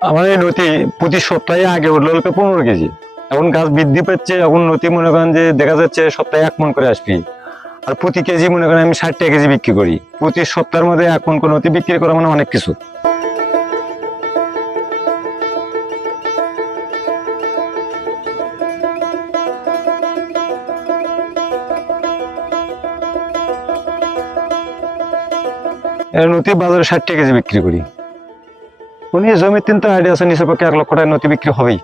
আমার এই নথি প্রতি সপ্তাহে আগে উঠলো 15 কেজি। এখন গাছ বৃদ্ধি পাচ্ছে, এখন নথি মনে করেন যে দেখা যাচ্ছে সপ্তাহে 1 মণ করে আসবি। আর প্রতি কেজি মনে করেন আমি 60 টাকা কেজি বিক্রি করি। প্রতি সপ্তাহের মধ্যে 1 মণ করে নথি বিক্রি করা মানে অনেক কিছু। নথি বাজারে 60 টাকা কেজি বিক্রি করি। উনি জমির 3 আইডিয়া আছে, নিচের পক্ষে 1 লক্ষ টাকার নথি বিক্রি হবেই।